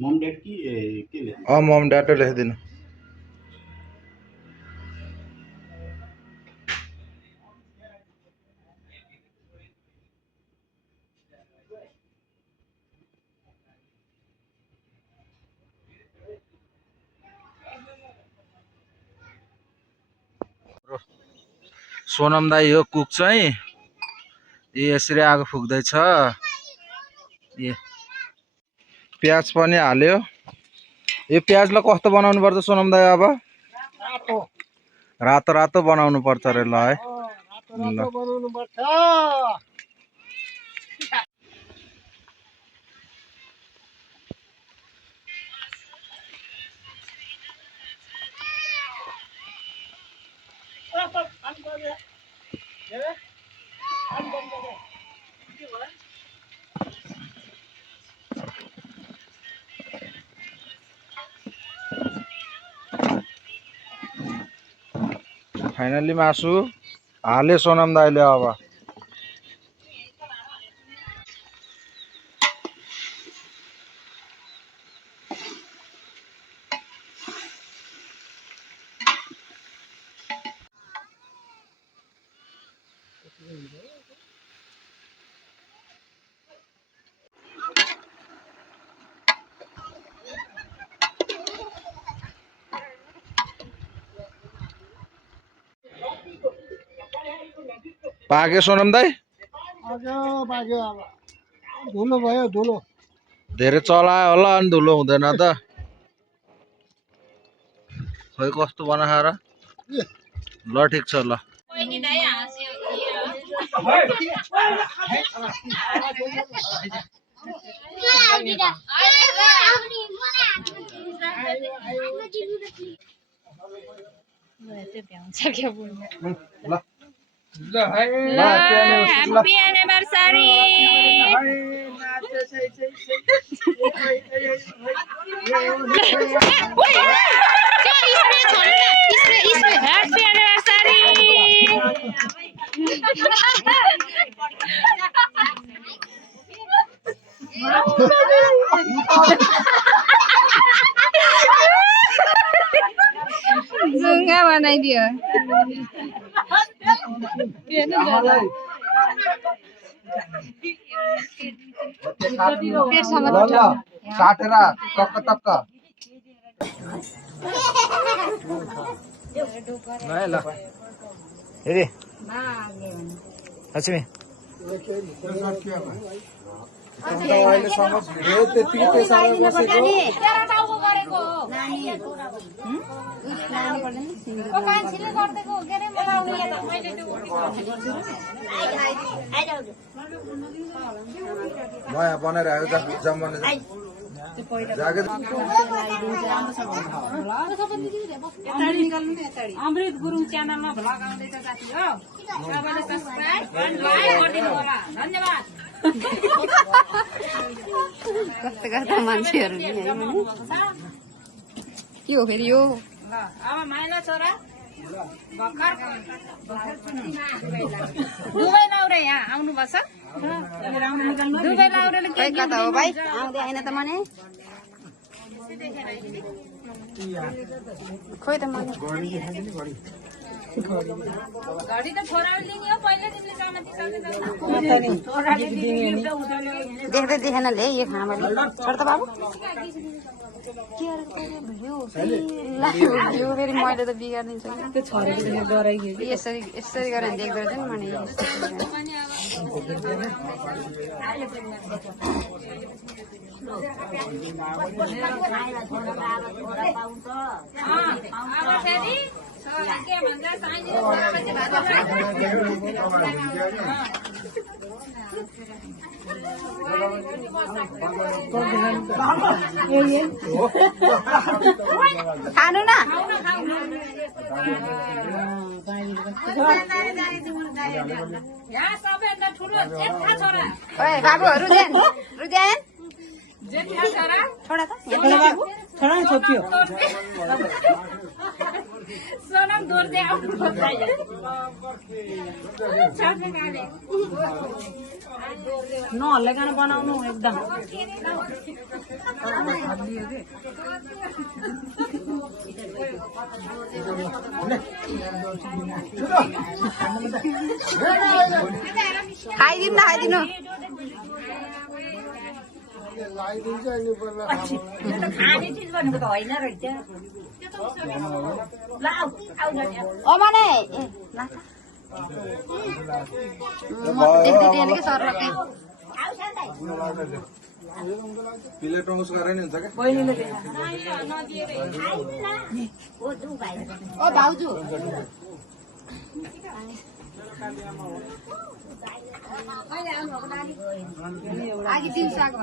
मम dad कि के लेख्नु? मम ड्याडै लेखिदिनु। सोनम दाई यो कुक चाहिँ यसरी आगो फुक्दैछ। प्याज पनि हाल्यो। यो प्याजलाई कस्तो बनाउनु पर्छ सोनम दाई? अब रातो रातो बनाउनु पर्छ रे ल है। फाइनली मासु हाले सोनम दाइले। अब पाक्यो सोनम दाई? धुलो भयो धुलो। धेरै चलायो होला अनि धुलो हुँदैन त। खै कस्तो बनायो र? ल ठिक छ ल। Happy anniversary! Happy anniversary! Zunga बनाइदियो। काटेर टक्क टक्क ल हेरी लक्ष्मी अहिलेसम्म भिडियो त्यतिकै पेसामा बसेको नयाँ बनाएर आयो जम्मने अमृत गुरुङ च्यानलमा भ्लग आउँदैछ साथी हो, सबैले सब्स्क्राइब एन्ड लाइक गरिदिनु होला। धन्यवाद। कस्तो कस्तो मान्छेहरू नि है के हो फेरि यो? अब माइला छोरा भर्खर दुबई लाउरे यहाँ आउनुपर्छ। दुबई लाउरेले के कता हो भाइ? आउँदै होइन त मने खोइ त मने घडी त छोराले दिने हो, पहिले तिमीले कामती देख्दै देखेन ले यो खाना मैले छोड त बाबु यो फेरि मैले त बिगारिदिन्छु यसरी यसरी गरेर देख्दै चाहिँ मैले के भन्छ चाहिने खानु न यहाँ सबैभन्दा ठुलो जेठा छोरा। ओए बाबु रुदेन रुदेन जेठा छोरा छोडा त छोडा छोपियो सोनम दोर्जे आउनु पर्छ। नहल्लाइकन बनाउनु एकदम खाइदिनु न खाइदिनु खाने चिज भनेको त होइन रहेछ ओमाने के सर लगे प्लेट में उसका रहने क्या बहिनीले ओ भाउजू आगे दिउँसो आएको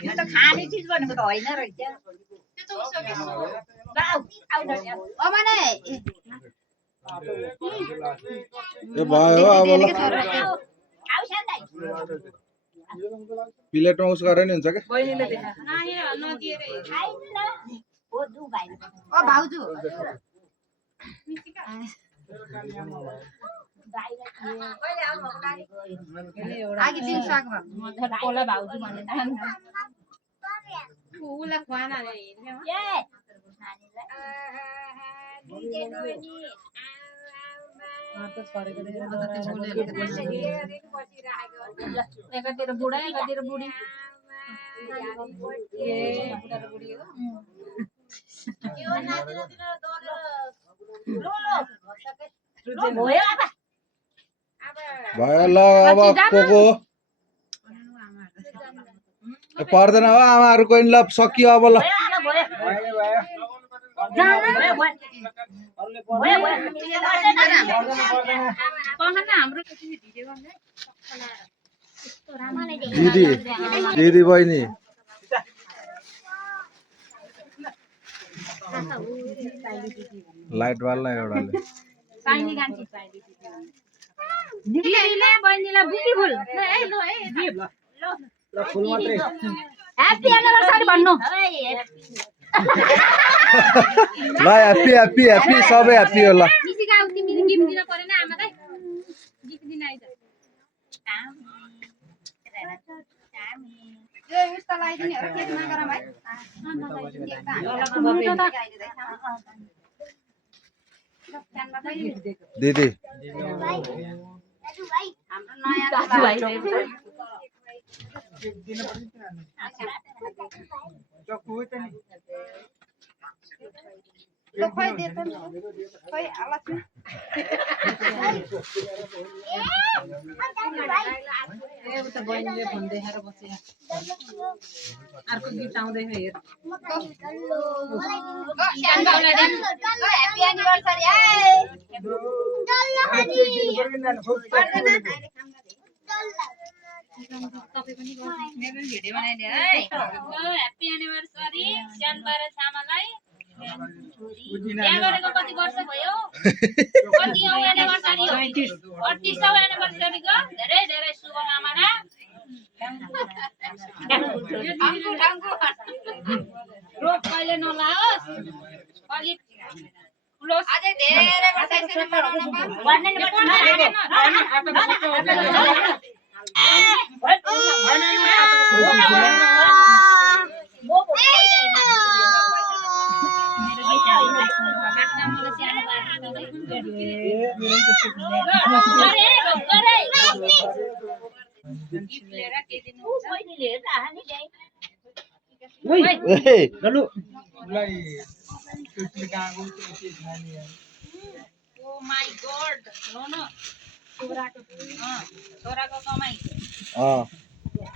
यो त खाने चिज भनेको त होइन रहेछ ओमाने ये भाई हो अब प्लेट में उसका रहने क्या बहिनीले ओ भाउजू आगे दिउँसो आएको कोला भाउजू भने उसलाई खुवाना एकातिर बुढा एकातिर बुढी भाई ल अब कोको पर्दैन हो आमाहरु कोइन ल सकियो अब ल दीदी दीदी बहिनी लाइट वाला एउटाले दिदीले बहिनीलाई बुकी फुल ह्याप्पी एनिभर्सरी भन्नु ल ह्याप्पी ह्याप्पी ह्याप्पी सबै ह्याप्पी हो ल मिसिका आउती मिसिक गिफ्ट दिन परेन आमालाई गिफ्ट दिन आइज ए उस्ता लगाइदिने हो केक नगर भाइ दीदी हाम्रो नयाँ ल खोइ दे त खोइ अलग बहिनीले फोन देखाएर बसे अर्को गिफ्ट आउँदैछ हेर ह्याप्पी एनिभर्सरी भिडियो बनाइदिए है ह्याप्पी एनिभर्सरी स्यानबारे छामालाई बिहा गरेको कति वर्ष भयो कति औँ एनिभर्सरी हो 38औँ एनिभर्सरीको धेरै धेरै शुभकामना रोग कहिले नलाओस् अलि अझै धेरै वर्ष यसरी मनाउन छोराको कमाई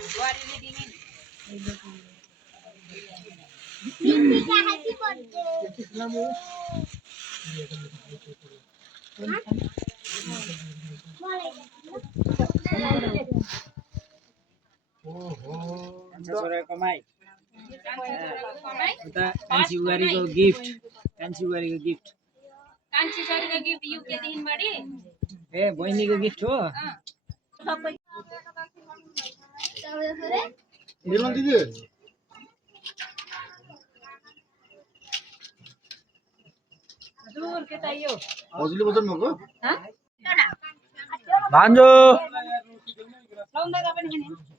बुहारीले दिने कमाई कान्छी बुहारीको गिफ्ट कान्छी छोरीको गिफ्ट युके देखिन बढी ए बहिनीको गिफ्ट हो निर्मल दिदी हजुरले बजाउनु भएको भान्जो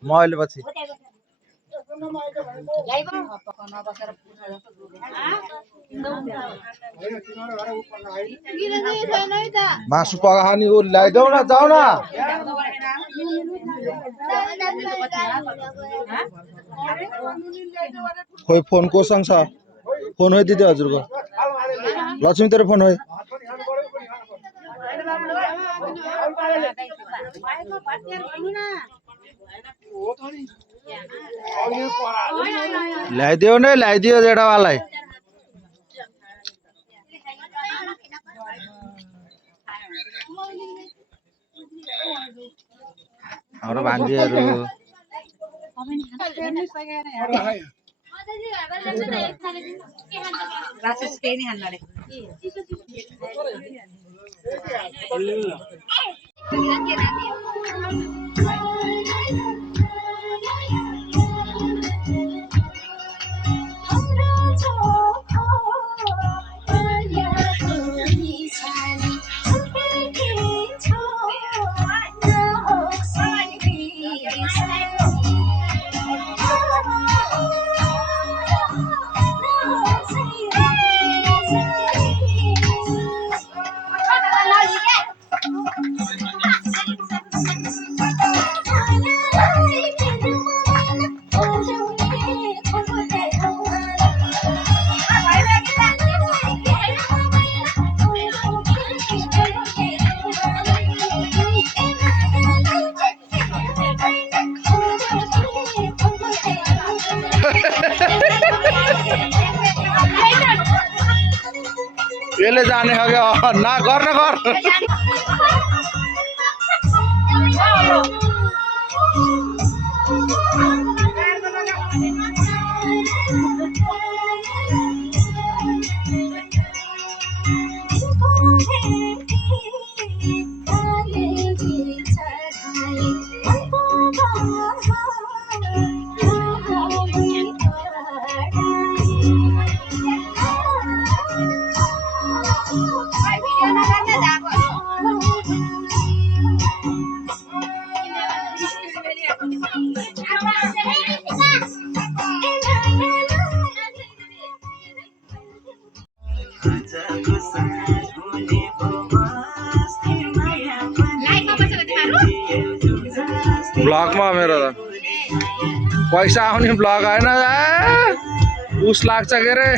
म अहिले पछि मासु पकाएको नि ऊ ल्याइदेऊ न जाऊ न खोइ फोन कोसँग छ फोन हो दिदी हजुरको लक्ष्मी तेरो फोन हो ल्याइदियो नै ल्याइदियो जेठावालाई हाम्रो भान्जीहरू यसले जाने खालको ना गर्न गर ब्लगमा मेरो त पैसा आउने ब्लग होइन उस लाग्छ के अरे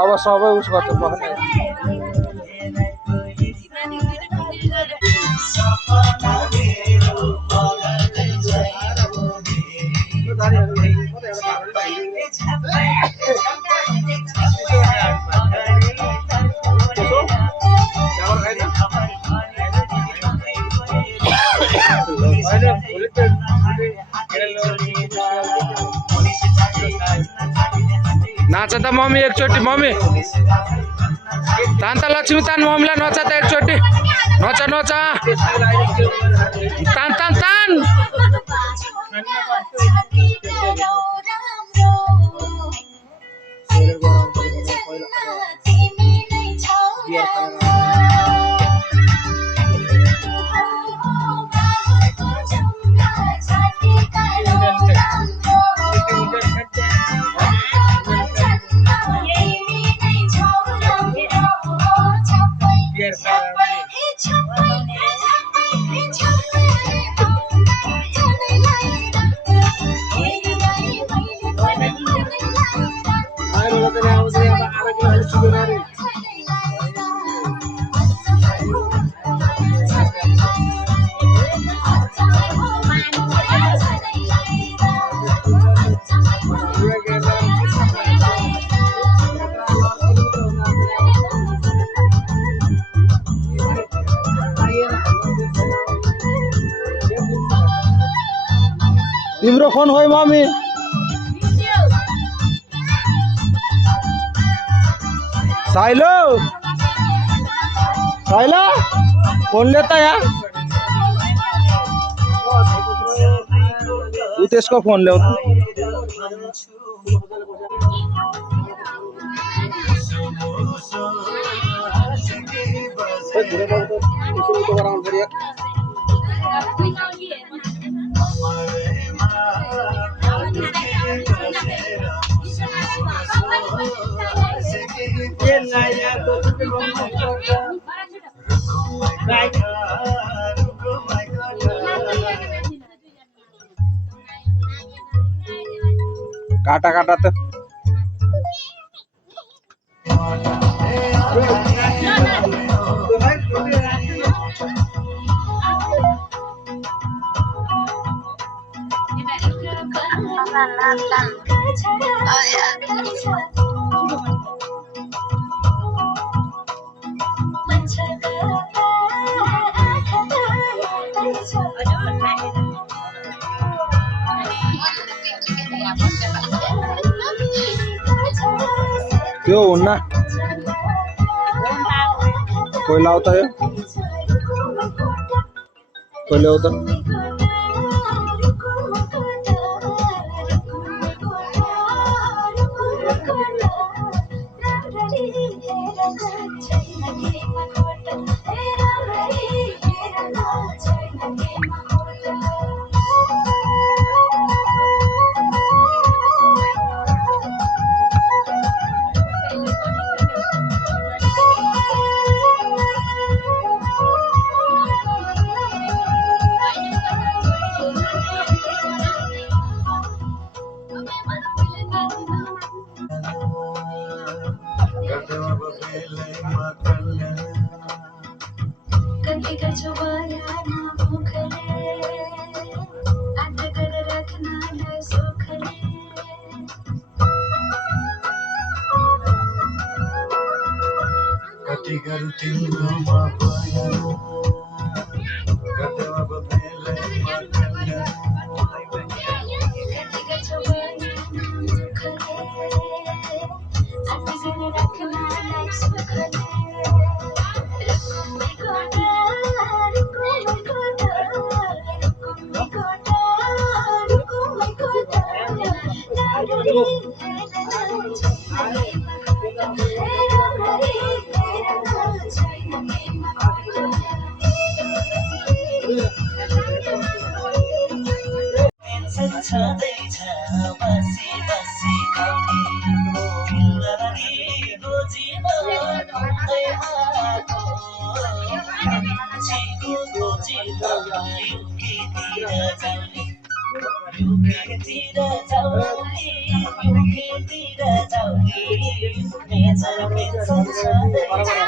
अब सबै उस गर्छ नाच त मम्मी एकचोटि मम्मी तान त लक्ष्मी तान मम्मीलाई नच त एकचोटि नच नच तान तान तान तिम्रो फोन हो मम्मी साइलो साइला फोन लेता यार तू त्यसको फोन ल्याउ काटा काटा तो क्यों उन्ना कोई लाता है कोई लाता It's